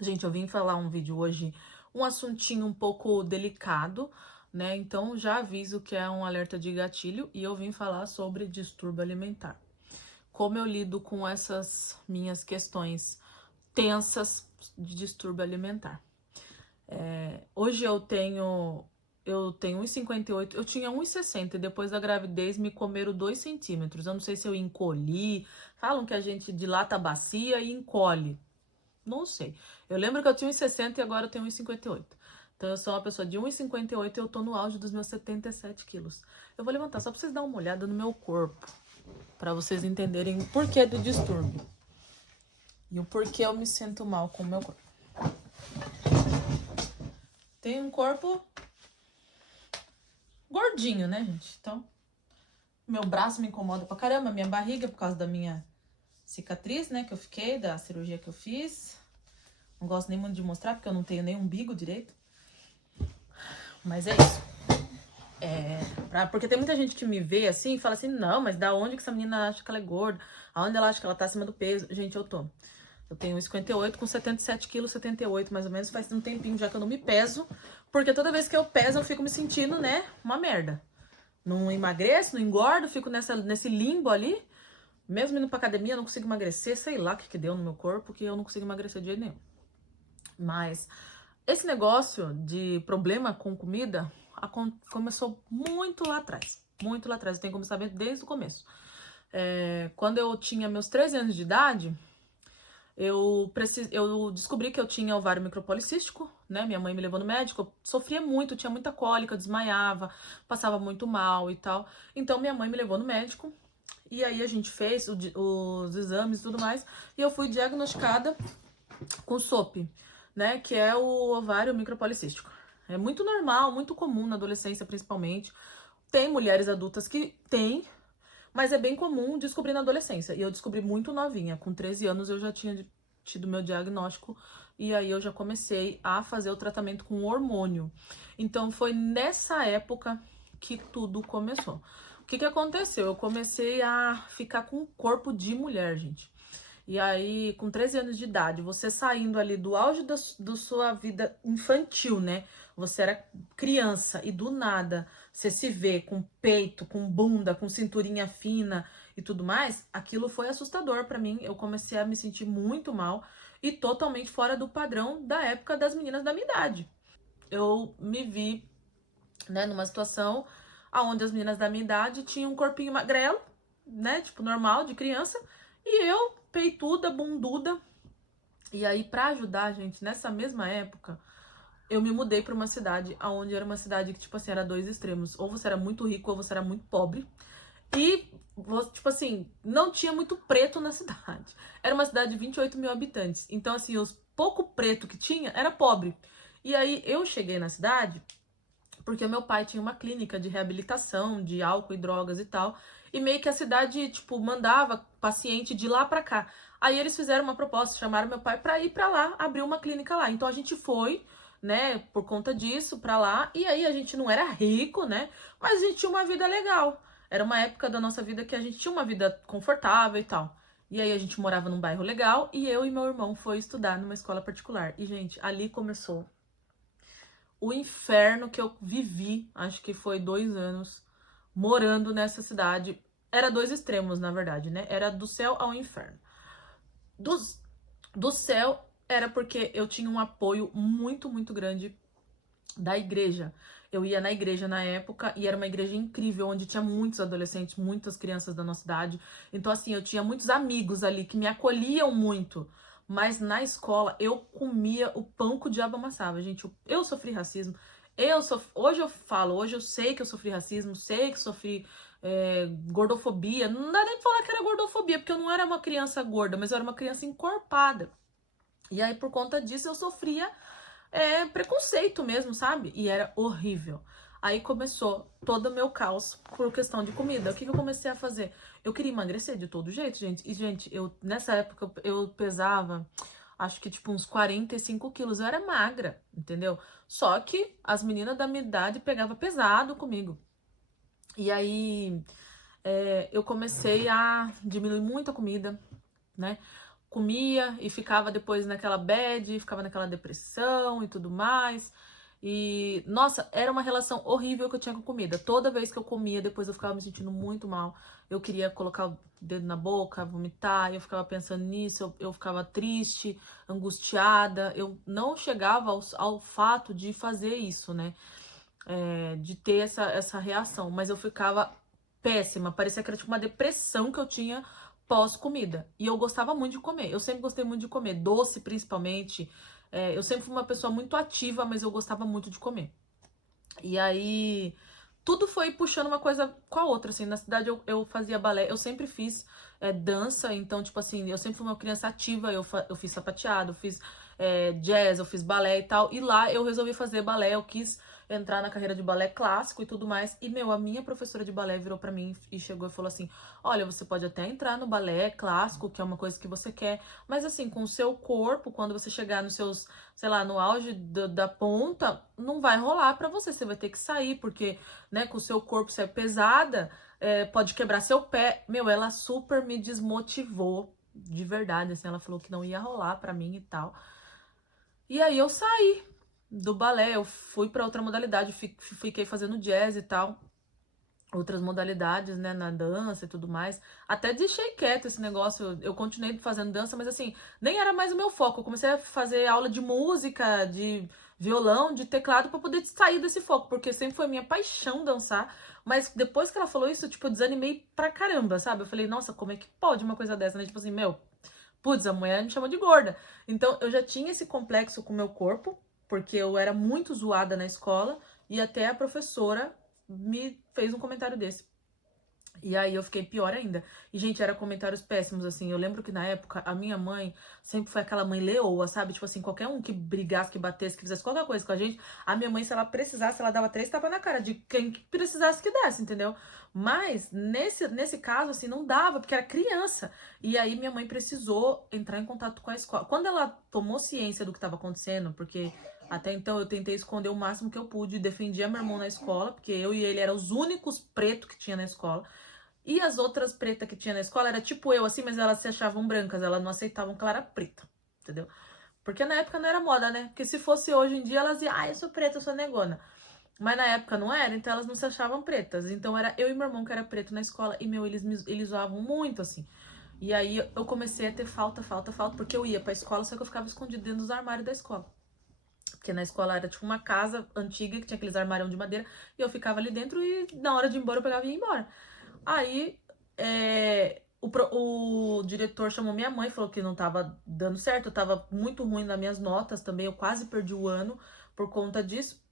Gente, eu vim falar um vídeo hoje, um assuntinho um pouco delicado, né? Então já aviso que é um alerta de gatilho e eu vim falar sobre distúrbio alimentar. Como eu lido com essas minhas questões tensas de distúrbio alimentar. Hoje eu tenho 1,58, eu tinha 1,60 e depois da gravidez me comeram 2 centímetros. Eu não sei se eu encolhi. Falam que a gente dilata a bacia e encolhe. Não sei. Eu lembro que eu tinha 1,60 e agora eu tenho 1,58. Então eu sou uma pessoa de 1,58 e eu tô no auge dos meus 77 quilos. Eu vou levantar só pra vocês darem uma olhada no meu corpo, pra vocês entenderem o porquê do distúrbio e o porquê eu me sinto mal com o meu corpo. Tenho um corpo gordinho, né, gente? Então, meu braço me incomoda pra caramba, minha barriga por causa da minha cicatriz, né, que eu fiquei, da cirurgia que eu fiz. Não gosto nem muito de mostrar porque eu não tenho nem umbigo direito. Mas é isso. Porque tem muita gente que me vê assim e fala assim, não, mas da onde que essa menina acha que ela é gorda? Aonde ela acha que ela tá acima do peso? Gente, eu tô. Eu tenho 1,58 com 77 quilos, 78 mais ou menos, faz um tempinho já que eu não me peso, porque toda vez que eu peso eu fico me sentindo, né, uma merda. Não emagreço, não engordo, fico nesse limbo ali. Mesmo indo pra academia, eu não consigo emagrecer, sei lá o que deu no meu corpo, que eu não consigo emagrecer de jeito nenhum. Mas esse negócio de problema com comida começou muito lá atrás. Muito lá atrás. Eu tenho como saber desde o começo. Quando eu tinha meus 13 anos de idade, eu descobri que eu tinha ovário micropolicístico, né? Minha mãe me levou no médico. Eu sofria muito, tinha muita cólica, desmaiava, passava muito mal e tal. Então minha mãe me levou no médico. E aí a gente fez os exames e tudo mais. E eu fui diagnosticada com SOP, né? Que é o ovário micropolicístico. É muito normal, muito comum na adolescência, principalmente. Tem mulheres adultas que têm, mas é bem comum descobrir na adolescência. E eu descobri muito novinha. Com 13 anos eu já tinha tido meu diagnóstico. E aí eu já comecei a fazer o tratamento com hormônio. Então foi nessa época que tudo começou. O que aconteceu? Eu comecei a ficar com o corpo de mulher, gente. E aí, com 13 anos de idade, você saindo ali do auge da sua vida infantil, né? Você era criança e do nada você se vê com peito, com bunda, com cinturinha fina e tudo mais, aquilo foi assustador pra mim. Eu comecei a me sentir muito mal e totalmente fora do padrão da época das meninas da minha idade. Eu me vi, né, numa situação onde as meninas da minha idade tinham um corpinho magrelo, né, tipo normal de criança, e eu peituda, bunduda. E aí, pra ajudar, gente, nessa mesma época, eu me mudei pra uma cidade onde era uma cidade que, tipo assim, era dois extremos. Ou você era muito rico ou você era muito pobre. E, tipo assim, não tinha muito preto na cidade. Era uma cidade de 28 mil habitantes. Então, assim, os pouco preto que tinha era pobre. E aí, eu cheguei na cidade porque meu pai tinha uma clínica de reabilitação de álcool e drogas e tal, e meio que a cidade, tipo, mandava paciente de lá pra cá. Aí eles fizeram uma proposta, chamaram meu pai pra ir pra lá, abrir uma clínica lá. Então a gente foi, né, por conta disso, pra lá, e aí a gente não era rico, né, mas a gente tinha uma vida legal. Era uma época da nossa vida que a gente tinha uma vida confortável e tal. E aí a gente morava num bairro legal e eu e meu irmão foi estudar numa escola particular. E, gente, ali começou o inferno que eu vivi, acho que foi 2 anos, morando nessa cidade. Era dois extremos, na verdade, né? Era do céu ao inferno. Dos, do céu era porque eu tinha um apoio muito, muito grande da igreja. Eu ia na igreja na época e era uma igreja incrível, onde tinha muitos adolescentes, muitas crianças da nossa idade. Então, assim, eu tinha muitos amigos ali que me acolhiam muito. Mas na escola eu comia o pão que o diabo amassava. Gente, eu sofri racismo. Hoje eu falo, hoje eu sei que eu sofri racismo, sei que sofri gordofobia. Não dá nem pra falar que era gordofobia, porque eu não era uma criança gorda, mas eu era uma criança encorpada. E aí, por conta disso, eu sofria preconceito mesmo, sabe? E era horrível. Aí começou todo o meu caos por questão de comida. O que eu comecei a fazer? Eu queria emagrecer de todo jeito, gente. E, gente, nessa época eu pesava, acho que tipo uns 45 quilos. Eu era magra, entendeu? Só que as meninas da minha idade pegavam pesado comigo. E aí eu comecei a diminuir muito a comida, né? comia e ficava depois naquela bad, ficava naquela depressão e tudo mais. E, nossa, era uma relação horrível que eu tinha com comida. Toda vez que eu comia, depois eu ficava me sentindo muito mal. Eu queria colocar o dedo na boca, vomitar, eu ficava pensando nisso, eu ficava triste, angustiada. Eu não chegava ao fato de fazer isso, né? De ter essa reação, mas eu ficava péssima. Parecia que era tipo uma depressão que eu tinha pós-comida. E eu gostava muito de comer. Eu sempre gostei muito de comer, doce principalmente. Eu sempre fui uma pessoa muito ativa, mas eu gostava muito de comer. E aí, tudo foi puxando uma coisa com a outra, assim. Na cidade eu fazia balé, eu sempre fiz dança, então, tipo assim, eu sempre fui uma criança ativa, eu fiz sapateado, eu fiz jazz, eu fiz balé e tal. E lá eu resolvi fazer balé, eu quis entrar na carreira de balé clássico e tudo mais. E, meu, a minha professora de balé virou pra mim e chegou e falou assim: olha, você pode até entrar no balé clássico, que é uma coisa que você quer, mas assim, com o seu corpo, quando você chegar nos seus, sei lá, no auge da ponta, não vai rolar pra você. Você vai ter que sair, porque, né, com o seu corpo, você é pesada, pode quebrar seu pé. Meu, ela super me desmotivou, de verdade, assim, ela falou que não ia rolar pra mim e tal. E aí eu saí do balé, eu fui pra outra modalidade, fiquei fazendo jazz e tal, outras modalidades, né, na dança e tudo mais. Até deixei quieto esse negócio, eu continuei fazendo dança, mas assim, nem era mais o meu foco. Eu comecei a fazer aula de música, de violão, de teclado pra poder sair desse foco, porque sempre foi minha paixão dançar. Mas depois que ela falou isso, tipo, eu desanimei pra caramba, sabe? Eu falei, nossa, como é que pode uma coisa dessa, né? Tipo assim, meu, putz, a mulher me chamou de gorda. Então eu já tinha esse complexo com o meu corpo, porque eu era muito zoada na escola, e até a professora me fez um comentário desse. E aí eu fiquei pior ainda. E, gente, eram comentários péssimos, assim. Eu lembro que na época a minha mãe sempre foi aquela mãe leoa, sabe? Tipo assim, qualquer um que brigasse, que batesse, que fizesse qualquer coisa com a gente, a minha mãe, se ela precisasse, ela dava 3 tapas na cara de quem precisasse que desse, entendeu? Mas nesse caso, assim, não dava, porque era criança. E aí minha mãe precisou entrar em contato com a escola. Quando ela tomou ciência do que estava acontecendo, porque até então eu tentei esconder o máximo que eu pude, defendia meu irmão na escola, porque eu e ele eram os únicos pretos que tinha na escola. E as outras pretas que tinha na escola era tipo eu, assim, mas elas se achavam brancas, elas não aceitavam que ela era preta, entendeu? Porque na época não era moda, né? Porque se fosse hoje em dia, elas iam, eu sou preta, eu sou negona. Mas na época não era, então elas não se achavam pretas. Então era eu e meu irmão que era preto na escola, e, meu, eles zoavam muito, assim. E aí eu comecei a ter falta, porque eu ia pra escola, só que eu ficava escondida dentro dos armários da escola. Porque na escola era tipo uma casa antiga que tinha aqueles armários de madeira, e eu ficava ali dentro e na hora de ir embora eu pegava e ia embora. Aí o diretor chamou minha mãe, falou que não tava dando certo, eu tava muito ruim nas minhas notas também, eu quase perdi o ano por conta disso.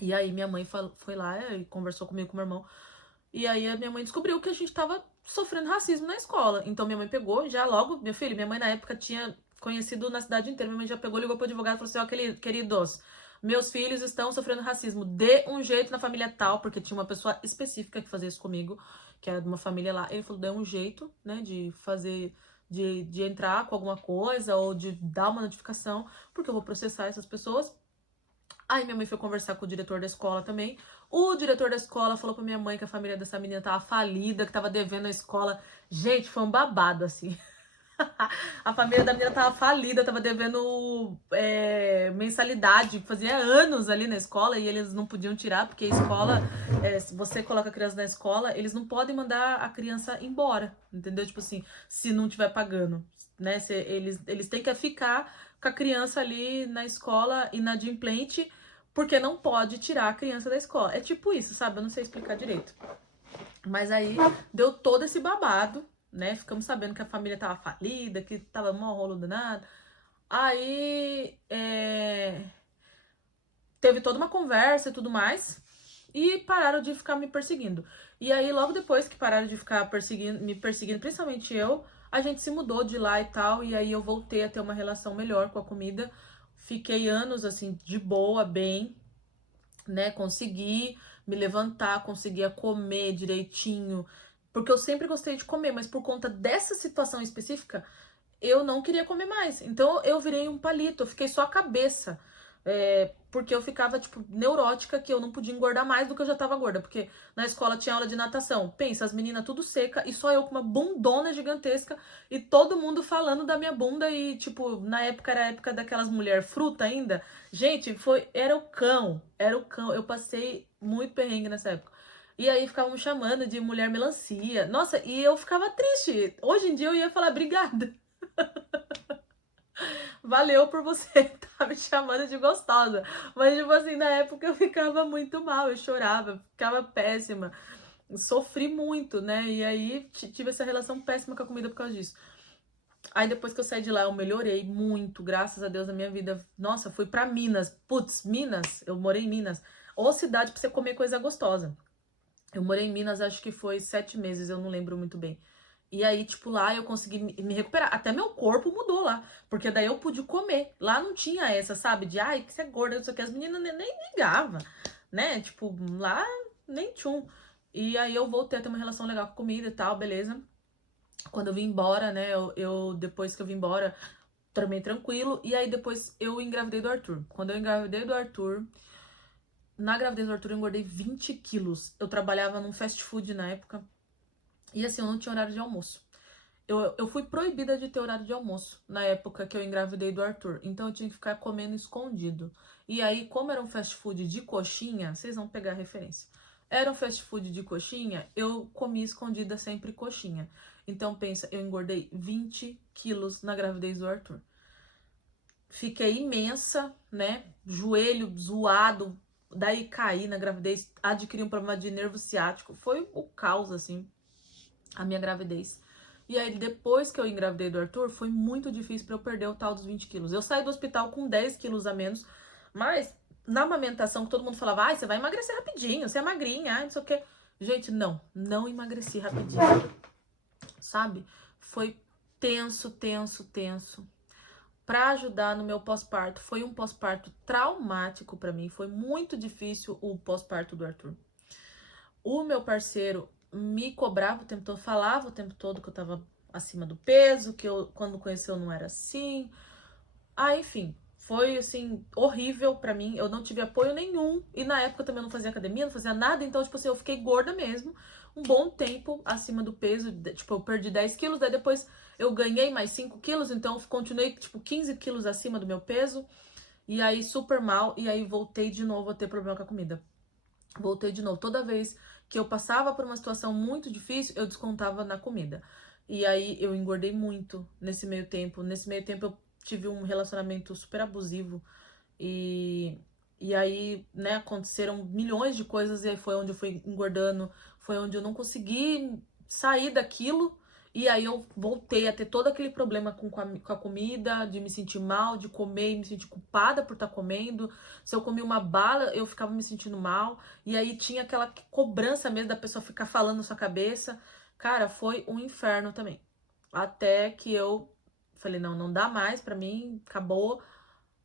E aí minha mãe foi lá e conversou comigo com meu irmão. E aí a minha mãe descobriu que a gente tava sofrendo racismo na escola. Então minha mãe pegou, já logo, meu filho, minha mãe na época tinha conhecido na cidade inteira, minha mãe já pegou, ligou pro advogado e falou assim, ó, queridos, meus filhos estão sofrendo racismo, dê um jeito na família tal, porque tinha uma pessoa específica que fazia isso comigo, que era de uma família lá. Ele falou, dê um jeito, né, de fazer, de entrar com alguma coisa, ou de dar uma notificação, porque eu vou processar essas pessoas. Aí minha mãe foi conversar com o diretor da escola também. O diretor da escola falou pra minha mãe que a família dessa menina tava falida, que tava devendo a escola. Gente, foi um babado, assim. A família da menina tava falida, tava devendo mensalidade. Fazia anos ali na escola e eles não podiam tirar, porque a escola, se você coloca a criança na escola, eles não podem mandar a criança embora, entendeu? Tipo assim, se não tiver pagando, né? Eles têm que ficar com a criança ali na escola inadimplente, porque não pode tirar a criança da escola. É tipo isso, sabe? Eu não sei explicar direito. Mas aí deu todo esse babado, né? Ficamos sabendo que a família tava falida, que tava mó rolo danado. Aí teve toda uma conversa e tudo mais. E pararam de ficar me perseguindo. E aí, logo depois que pararam de ficar me perseguindo, principalmente eu, a gente se mudou de lá e tal. E aí eu voltei a ter uma relação melhor com a comida. Fiquei anos, assim, de boa, bem, né? Consegui me levantar, conseguia comer direitinho. Porque eu sempre gostei de comer, mas por conta dessa situação específica, eu não queria comer mais. Então eu virei um palito, eu fiquei só a cabeça. Porque eu ficava, tipo, neurótica que eu não podia engordar mais do que eu já tava gorda. Porque na escola tinha aula de natação. Pensa, as meninas tudo seca e só eu com uma bundona gigantesca e todo mundo falando da minha bunda. E, tipo, na época era a época daquelas mulher fruta ainda. Gente, era o cão. Era o cão. Eu passei muito perrengue nessa época. E aí ficavam me chamando de mulher melancia. Nossa, e eu ficava triste. Hoje em dia eu ia falar obrigada. Valeu por você estar me chamando de gostosa. Mas, tipo assim, na época eu ficava muito mal, eu chorava, ficava péssima. Sofri muito, né? E aí tive essa relação péssima com a comida por causa disso. Aí depois que eu saí de lá, eu melhorei muito, graças a Deus, na minha vida. Nossa, fui pra Minas. Putz, Minas, eu morei em Minas. Ô cidade pra você comer coisa gostosa. Eu morei em Minas, acho que foi 7 meses, eu não lembro muito bem. E aí, tipo, lá eu consegui me recuperar. Até meu corpo mudou lá. Porque daí eu pude comer. Lá não tinha essa, sabe? De, ai, que você é gorda, não sei o que. As meninas nem ligavam, né? Tipo, lá nem tchum. E aí eu voltei a ter uma relação legal com comida e tal, beleza. Quando eu vim embora, né? Depois que eu vim embora, também tranquilo. E aí depois eu engravidei do Arthur. Quando eu engravidei do Arthur, na gravidez do Arthur eu engordei 20 quilos. Eu trabalhava num fast food na época. E assim, eu não tinha horário de almoço. Eu fui proibida de ter horário de almoço na época que eu engravidei do Arthur. Então eu tinha que ficar comendo escondido. E aí, como era um fast food de coxinha, vocês vão pegar a referência. Era um fast food de coxinha, eu comia escondida sempre coxinha. Então pensa, eu engordei 20 quilos na gravidez do Arthur. Fiquei imensa, né? Joelho zoado. Daí caí na gravidez, adquiri um problema de nervo ciático. Foi o caos, assim, a minha gravidez. E aí, depois que eu engravidei do Arthur, foi muito difícil pra eu perder o tal dos 20 quilos. Eu saí do hospital com 10 quilos a menos, mas na amamentação, que todo mundo falava, ai, você vai emagrecer rapidinho, você é magrinha, ai, não sei o quê. Gente, não emagreci rapidinho, sabe? Foi tenso, tenso, tenso. Pra ajudar no meu pós-parto, foi um pós-parto traumático pra mim, foi muito difícil o pós-parto do Arthur. O meu parceiro me cobrava o tempo todo, falava o tempo todo que eu tava acima do peso, que eu, quando conheceu, não era assim. Ah, enfim, foi assim, horrível pra mim. Eu não tive apoio nenhum. E na época também eu não fazia academia, não fazia nada. Então, tipo assim, eu fiquei gorda mesmo. Um bom tempo acima do peso. Tipo, eu perdi 10 quilos, daí depois eu ganhei mais 5 quilos. Então, eu continuei, tipo, 15 quilos acima do meu peso. E aí, super mal. E aí, voltei de novo a ter problema com a comida. Voltei de novo. Toda vez que eu passava por uma situação muito difícil, eu descontava na comida. E aí eu engordei muito nesse meio tempo. Nesse meio tempo eu tive um relacionamento super abusivo. E aí, né, aconteceram milhões de coisas. E aí foi onde eu fui engordando. Foi onde eu não consegui sair daquilo. E aí eu voltei a ter todo aquele problema com a comida, de me sentir mal, de comer e me sentir culpada por estar comendo. Se eu comia uma bala, eu ficava me sentindo mal. E aí tinha aquela cobrança mesmo da pessoa ficar falando na sua cabeça. Cara, foi um inferno também. Até que eu falei, não dá mais pra mim, acabou,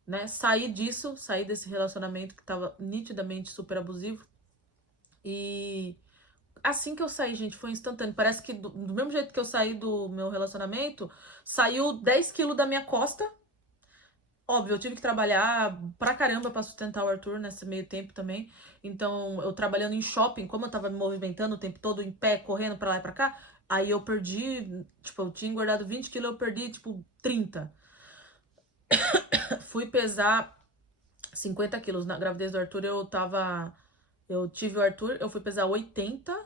né? Saí disso, saí desse relacionamento que tava nitidamente super abusivo. E assim que eu saí, gente, foi instantâneo. Parece que do mesmo jeito que eu saí do meu relacionamento, saiu 10 quilos da minha costa. Óbvio, eu tive que trabalhar pra caramba pra sustentar o Arthur nesse meio tempo também. Então, eu trabalhando em shopping, como eu tava me movimentando o tempo todo em pé, correndo pra lá e pra cá, aí eu perdi, tipo, eu tinha engordado 20 quilos, eu perdi, tipo, 30. Fui pesar 50 quilos. Na gravidez do Arthur, eu tive o Arthur, eu fui pesar 80,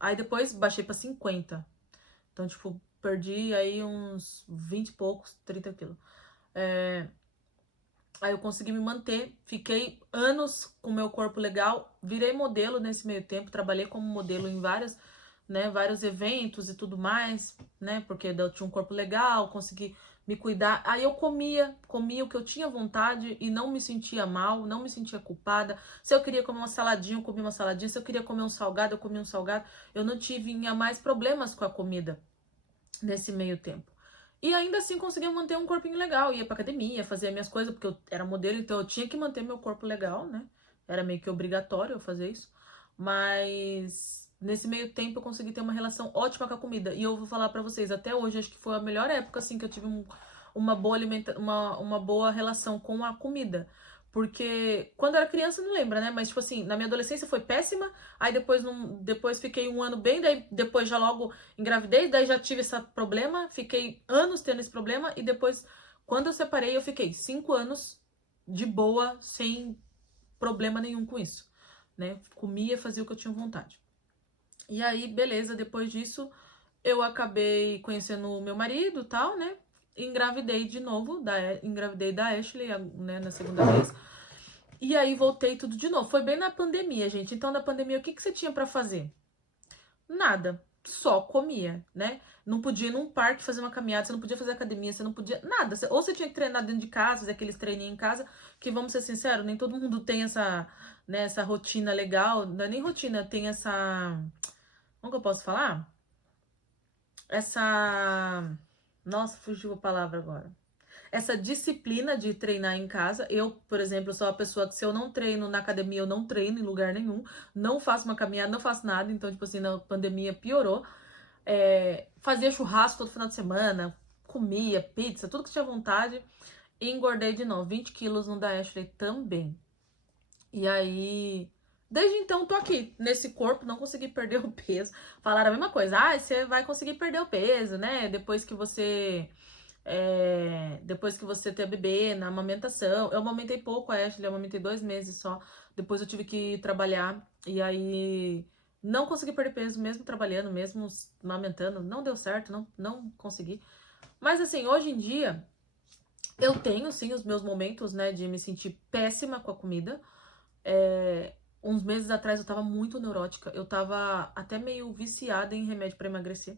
aí depois baixei pra 50. Então, tipo, perdi aí uns 20 e poucos, 30 quilos. Aí eu consegui me manter, fiquei anos com meu corpo legal, virei modelo nesse meio tempo, trabalhei como modelo em vários eventos e tudo mais, né? Porque eu tinha um corpo legal, consegui me cuidar. Aí eu comia o que eu tinha vontade e não me sentia mal, não me sentia culpada. Se eu queria comer uma saladinha, eu comia uma saladinha. Se eu queria comer um salgado, eu comia um salgado. Eu não tive mais problemas com a comida nesse meio tempo. E ainda assim conseguia manter um corpinho legal. Ia pra academia, fazia minhas coisas, porque eu era modelo, então eu tinha que manter meu corpo legal, né? Era meio que obrigatório eu fazer isso. Mas nesse meio tempo eu consegui ter uma relação ótima com a comida. E eu vou falar pra vocês, até hoje, acho que foi a melhor época, assim, que eu tive uma boa uma boa relação com a comida. Porque quando eu era criança, não lembra, né? Mas, tipo assim, na minha adolescência foi péssima. Aí depois, depois fiquei um ano bem, daí depois já logo engravidei, daí já tive esse problema. Fiquei anos tendo esse problema. E depois, quando eu separei, eu fiquei 5 anos de boa, sem problema nenhum com isso, né? Comia, fazia o que eu tinha vontade. E aí, beleza, depois disso, eu acabei conhecendo o meu marido e tal, né? Engravidei de novo, engravidei da Ashley, né, na segunda vez. E aí voltei tudo de novo. Foi bem na pandemia, gente. Então, na pandemia, o que você tinha pra fazer? Nada. Só comia, né? Não podia ir num parque fazer uma caminhada, você não podia fazer academia, você não podia. Nada. Ou você tinha que treinar dentro de casa, fazer aqueles treininhos em casa, que vamos ser sinceros, nem todo mundo tem essa, né, essa rotina legal. Não é nem rotina, tem essa. Como que eu posso falar? Essa. Nossa, fugiu a palavra agora. Essa disciplina de treinar em casa. Eu, por exemplo, sou uma pessoa que se eu não treino na academia, eu não treino em lugar nenhum. Não faço uma caminhada, não faço nada. Então, tipo assim, na pandemia piorou. Fazia churrasco todo final de semana, comia pizza, tudo que tinha vontade. E engordei de novo. 20 quilos no da Ashley também. E aí, desde então, tô aqui, nesse corpo, não consegui perder o peso. Falaram a mesma coisa, você vai conseguir perder o peso, né? Depois que você ter bebê, na amamentação. Eu amamentei pouco a Ashley, eu amamentei 2 meses só. Depois eu tive que trabalhar, e aí não consegui perder peso, mesmo trabalhando, mesmo amamentando. Não deu certo, não consegui. Mas assim, hoje em dia, eu tenho sim os meus momentos, né, de me sentir péssima com a comida. Uns meses atrás eu tava muito neurótica. Eu tava até meio viciada em remédio pra emagrecer.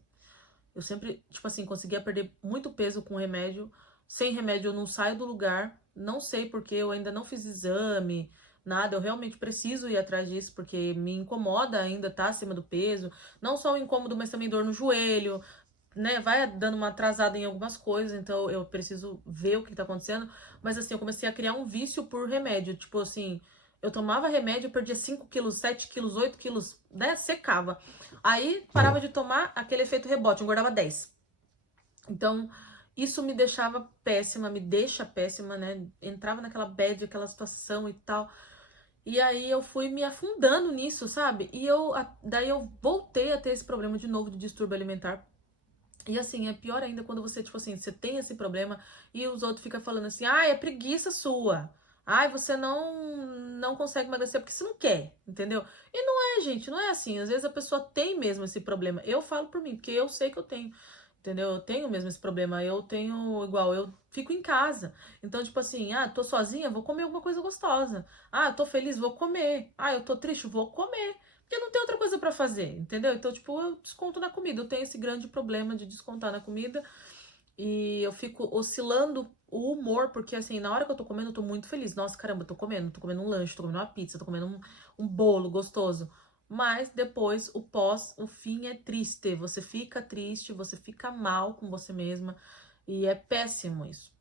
Eu sempre, tipo assim, conseguia perder muito peso com remédio. Sem remédio eu não saio do lugar. Não sei porque eu ainda não fiz exame, nada. Eu realmente preciso ir atrás disso porque me incomoda ainda estar acima do peso. Não só o incômodo, mas também dor no joelho, né? Vai dando uma atrasada em algumas coisas, então eu preciso ver o que tá acontecendo. Mas assim, eu comecei a criar um vício por remédio. Tipo assim, eu tomava remédio, perdia 5 quilos, 7 quilos, 8 quilos, né? Secava. Aí parava de tomar, aquele efeito rebote, engordava 10. Então, isso me deixava péssima, me deixa péssima, né? Entrava naquela bad, aquela situação e tal. E aí eu fui me afundando nisso, sabe? Daí eu voltei a ter esse problema de novo de distúrbio alimentar. E assim, é pior ainda quando você, tipo assim, você tem esse problema e os outros ficam falando assim, é preguiça sua. Você não consegue emagrecer porque você não quer, entendeu? E não é, gente, não é assim. Às vezes a pessoa tem mesmo esse problema. Eu falo por mim, porque eu sei que eu tenho, entendeu? Eu tenho mesmo esse problema. Eu tenho igual, eu fico em casa. Então, tipo assim, tô sozinha, vou comer alguma coisa gostosa. Tô feliz, vou comer. Eu tô triste, vou comer. Porque não tem outra coisa pra fazer, entendeu? Então, tipo, eu desconto na comida. Eu tenho esse grande problema de descontar na comida. E eu fico oscilando o humor, porque assim, na hora que eu tô comendo, eu tô muito feliz. Nossa, caramba, eu tô comendo um lanche, tô comendo uma pizza, tô comendo um bolo gostoso. Mas depois, o fim é triste. Você fica triste, você fica mal com você mesma. E é péssimo isso.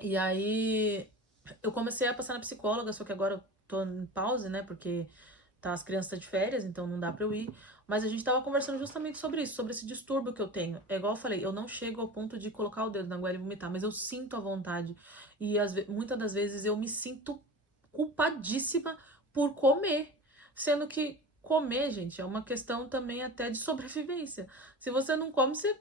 E aí, eu comecei a passar na psicóloga, só que agora eu tô em pause, né? Porque as crianças estão de férias, então não dá pra eu ir. Mas a gente tava conversando justamente sobre isso, sobre esse distúrbio que eu tenho. É igual eu falei, eu não chego ao ponto de colocar o dedo na goela e vomitar, mas eu sinto a vontade. E muitas das vezes eu me sinto culpadíssima por comer. Sendo que comer, gente, é uma questão também até de sobrevivência. Se você não come, você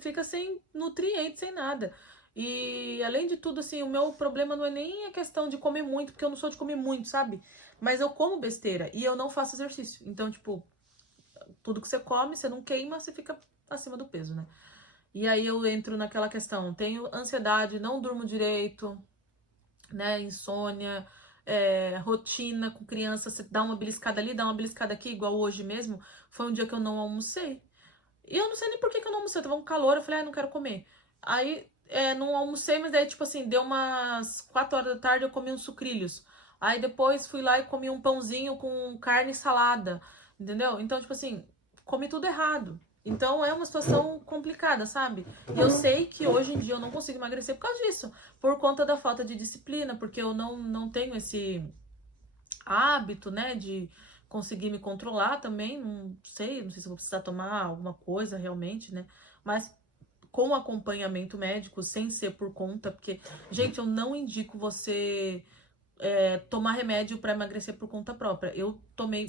fica sem nutrientes, sem nada. E além de tudo, assim, o meu problema não é nem a questão de comer muito, porque eu não sou de comer muito, sabe? Mas eu como besteira e eu não faço exercício. Então, tipo, tudo que você come, você não queima, você fica acima do peso, né? E aí eu entro naquela questão, tenho ansiedade, não durmo direito, né? Insônia, rotina com criança, você dá uma beliscada ali, dá uma beliscada aqui, igual hoje mesmo. Foi um dia que eu não almocei. E eu não sei nem por que eu não almocei, tava um calor, eu falei, não quero comer. Aí, não almocei, mas daí, tipo assim, deu umas 4 horas da tarde, eu comi uns sucrilhos. Aí depois fui lá e comi um pãozinho com carne e salada, entendeu? Então, tipo assim, comi tudo errado. Então é uma situação complicada, sabe? E eu sei que hoje em dia eu não consigo emagrecer por causa disso, por conta da falta de disciplina, porque eu não tenho esse hábito, né, de conseguir me controlar também, não sei se eu vou precisar tomar alguma coisa realmente, né, mas com acompanhamento médico, sem ser por conta, porque, gente, eu não indico você tomar remédio para emagrecer por conta própria. Eu tomei,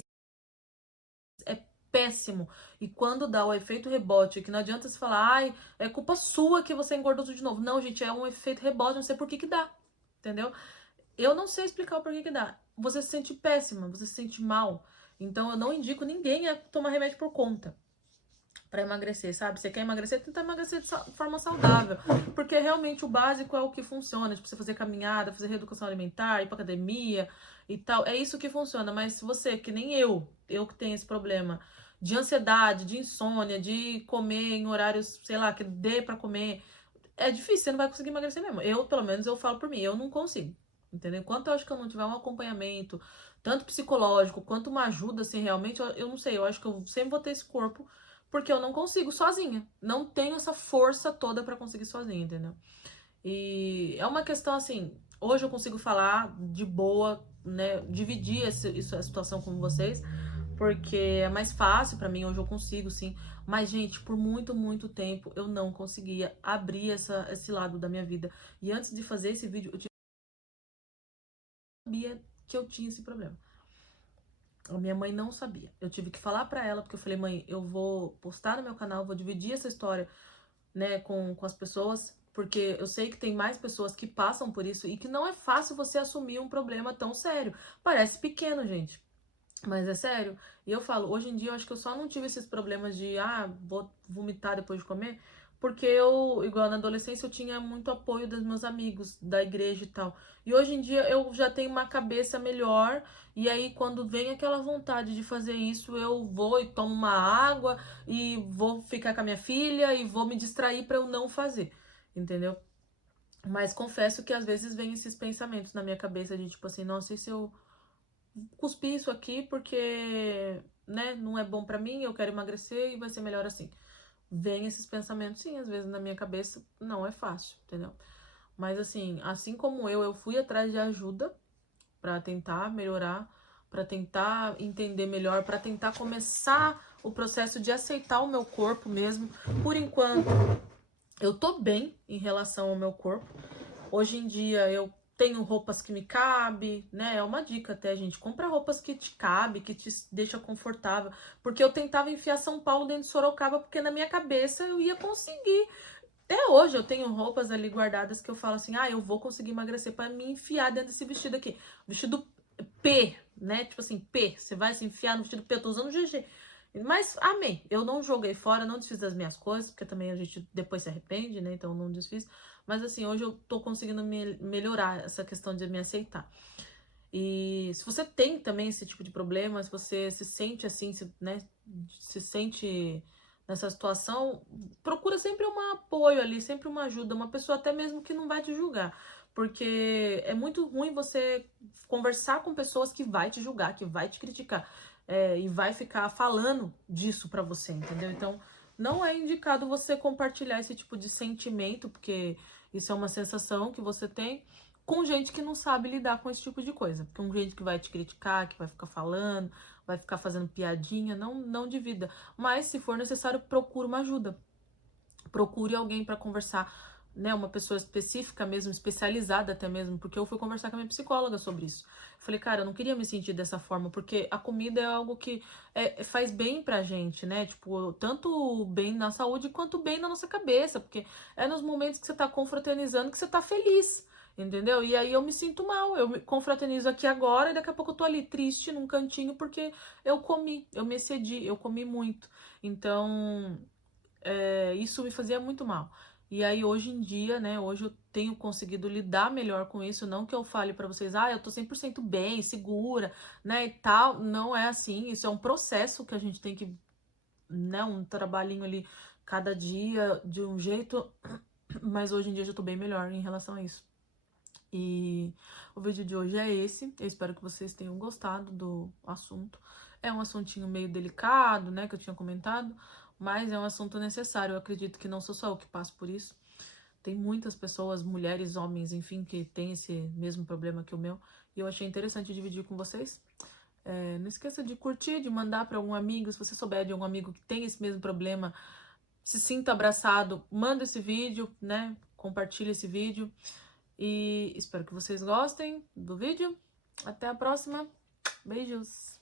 é péssimo. E quando dá o efeito rebote, que não adianta você falar, ai, é culpa sua que você engordou tudo de novo. Não, gente, é um efeito rebote, não sei por que que dá, entendeu? Eu não sei explicar o porquê que dá. Você se sente péssima, você se sente mal. Então eu não indico ninguém a tomar remédio por conta pra emagrecer, sabe? Você quer emagrecer, tenta emagrecer de forma saudável. Porque realmente o básico é o que funciona. Tipo, você fazer caminhada, fazer reeducação alimentar, ir pra academia e tal. É isso que funciona. Mas se você, que nem eu que tenho esse problema de ansiedade, de insônia, de comer em horários, sei lá, que dê pra comer, é difícil, você não vai conseguir emagrecer mesmo. Eu, pelo menos, eu falo por mim, eu não consigo. Entendeu? Enquanto eu acho que eu não tiver um acompanhamento, tanto psicológico quanto uma ajuda, assim, realmente, eu não sei, eu acho que eu sempre vou ter esse corpo, porque eu não consigo sozinha. Não tenho essa força toda pra conseguir sozinha, entendeu? E é uma questão assim, hoje eu consigo falar de boa, né? Dividir a situação com vocês, porque é mais fácil pra mim, hoje eu consigo, sim. Mas, gente, por muito, muito tempo eu não conseguia abrir esse lado da minha vida. E antes de fazer esse vídeo, eu sabia que eu tinha esse problema. A minha mãe não sabia. Eu tive que falar pra ela, porque eu falei, mãe, eu vou postar no meu canal, vou dividir essa história, né, com as pessoas, porque eu sei que tem mais pessoas que passam por isso e que não é fácil você assumir um problema tão sério. Parece pequeno, gente, mas é sério. E eu falo, hoje em dia eu acho que eu só não tive esses problemas de, vou vomitar depois de comer, porque eu, igual na adolescência, eu tinha muito apoio dos meus amigos, da igreja e tal. E hoje em dia eu já tenho uma cabeça melhor, e aí quando vem aquela vontade de fazer isso, eu vou e tomo uma água, e vou ficar com a minha filha, e vou me distrair pra eu não fazer, entendeu? Mas confesso que às vezes vem esses pensamentos na minha cabeça de tipo assim, nossa, e se eu cuspir isso aqui porque, né, não é bom pra mim, eu quero emagrecer e vai ser melhor assim. Vem esses pensamentos, sim, às vezes na minha cabeça não é fácil, entendeu? Mas assim como eu fui atrás de ajuda pra tentar melhorar, pra tentar entender melhor, pra tentar começar o processo de aceitar o meu corpo mesmo. Por enquanto, eu tô bem em relação ao meu corpo. Hoje em dia eu tenho roupas que me cabem, né? É uma dica até, gente. Compra roupas que te cabe, que te deixa confortável. Porque eu tentava enfiar São Paulo dentro de Sorocaba, porque na minha cabeça eu ia conseguir. Até hoje eu tenho roupas ali guardadas que eu falo assim, eu vou conseguir emagrecer para me enfiar dentro desse vestido aqui. Vestido P, né? Tipo assim, P. Você vai se enfiar no vestido P, eu tô usando GG. Mas amei. Eu não joguei fora, não desfiz das minhas coisas, porque também a gente depois se arrepende, né? Então eu não desfiz. Mas assim, hoje eu tô conseguindo melhorar essa questão de me aceitar. E se você tem também esse tipo de problema, se você se sente assim, né, se sente nessa situação, procura sempre um apoio ali, sempre uma ajuda, uma pessoa até mesmo que não vai te julgar. Porque é muito ruim você conversar com pessoas que vai te julgar, que vai te criticar, e vai ficar falando disso pra você, entendeu? Então, não é indicado você compartilhar esse tipo de sentimento, porque isso é uma sensação que você tem com gente que não sabe lidar com esse tipo de coisa. Com gente que vai te criticar, que vai ficar falando, vai ficar fazendo piadinha, não divida. Mas se for necessário, procure uma ajuda. Procure alguém para conversar, né, uma pessoa específica mesmo, especializada até mesmo, porque eu fui conversar com a minha psicóloga sobre isso. Eu falei, cara, eu não queria me sentir dessa forma, porque a comida é algo que faz bem pra gente, né? Tipo, tanto bem na saúde quanto bem na nossa cabeça, porque é nos momentos que você tá confraternizando que você tá feliz. Entendeu? E aí eu me sinto mal, eu me confraternizo aqui agora e daqui a pouco eu tô ali triste num cantinho porque eu comi, eu me excedi, eu comi muito. Então, isso me fazia muito mal. E aí hoje em dia, né, hoje eu tenho conseguido lidar melhor com isso, não que eu fale pra vocês, eu tô 100% bem, segura, né, e tal, não é assim, isso é um processo que a gente tem que, né, um trabalhinho ali cada dia de um jeito, mas hoje em dia eu já tô bem melhor em relação a isso. E o vídeo de hoje é esse. Eu espero que vocês tenham gostado do assunto. É um assuntinho meio delicado, né, que eu tinha comentado, mas é um assunto necessário. Eu acredito que não sou só eu que passo por isso. Tem muitas pessoas, mulheres, homens, enfim, que têm esse mesmo problema que o meu. E eu achei interessante dividir com vocês. Não esqueça de curtir, de mandar para algum amigo. Se você souber de algum amigo que tem esse mesmo problema, se sinta abraçado, manda esse vídeo, né? Compartilha esse vídeo. E espero que vocês gostem do vídeo. Até a próxima. Beijos!